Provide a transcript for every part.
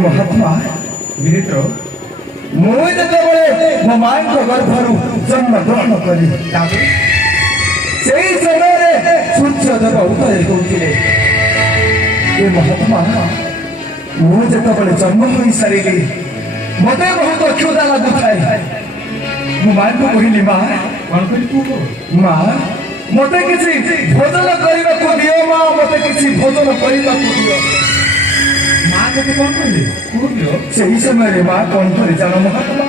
महात्मा मित्र मुझे जो मो माँ गर्भर जन्म ग्रहण कली से समय सूर्यदेव उदय होते महात्मा मुझे जन्म हो सारे मत बहुत क्षुदा लगुए मो माँ को कहली माँ माँ मत किसी भोजन करने को दियो माँ मत किसी भोजन करने को दियो माँ को कौन कहले पूर्व सही समय माँ कौन करे जानो महात्मा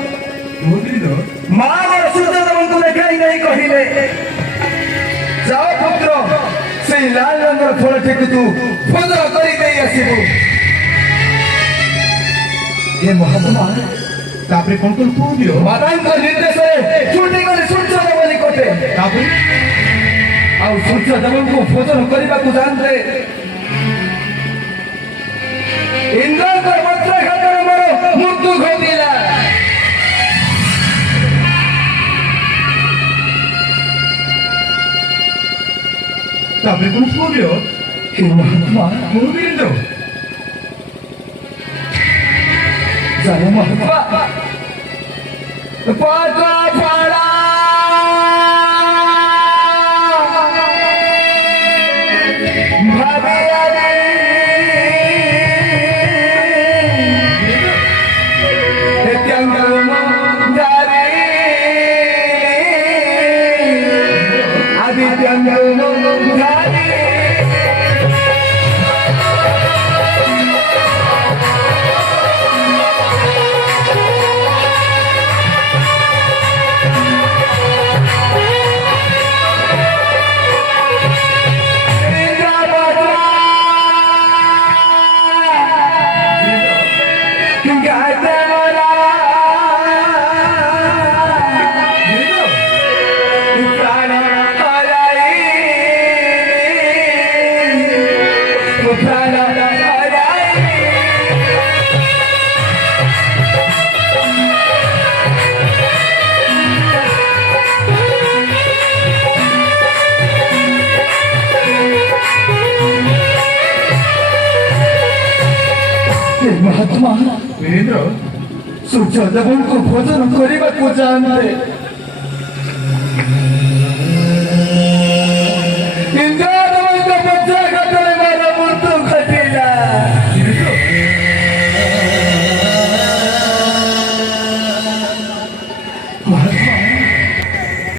माँ और सूर्यदेव को देखाई नहीं कहले जाओ पुत्र से लाल रंग फल टेक तू भोजन करी दे आसीबो ये महात्मा तापरे कौन कौन पूर्व माता को निर्देश छुट्टी कर सूर्यदेव निकटे तापरे आ सूर्यदेव को भोजन करने को जानते इंद्र को मंत्र खातर मरो मृत्यु घटिला तापरे कौन पूर्व हे महात्मा पूर्वेंद्र जानो महात्मा पाका फाड़ा महात्मा वीरेंद्र सूर्यदेव को भोजन करने को जानते